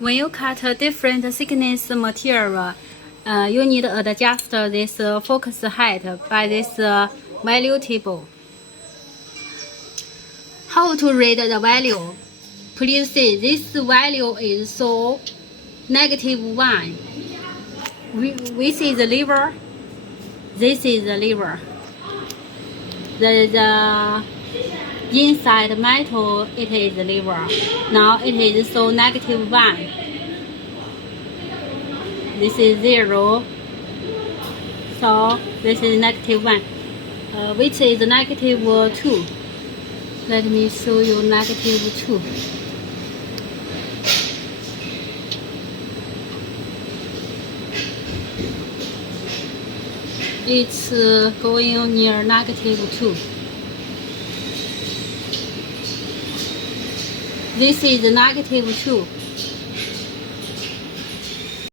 When you cut a different thickness material, you need to adjust this focus height by this value table. How to read the value? Please see, this value is so -1. This is the lever. This is the lever. The inside metal, it is the lever. Now it is so -1. This is 0. So this is -1. Which is -2. Let me show you -2. It's going near -2. This is -2.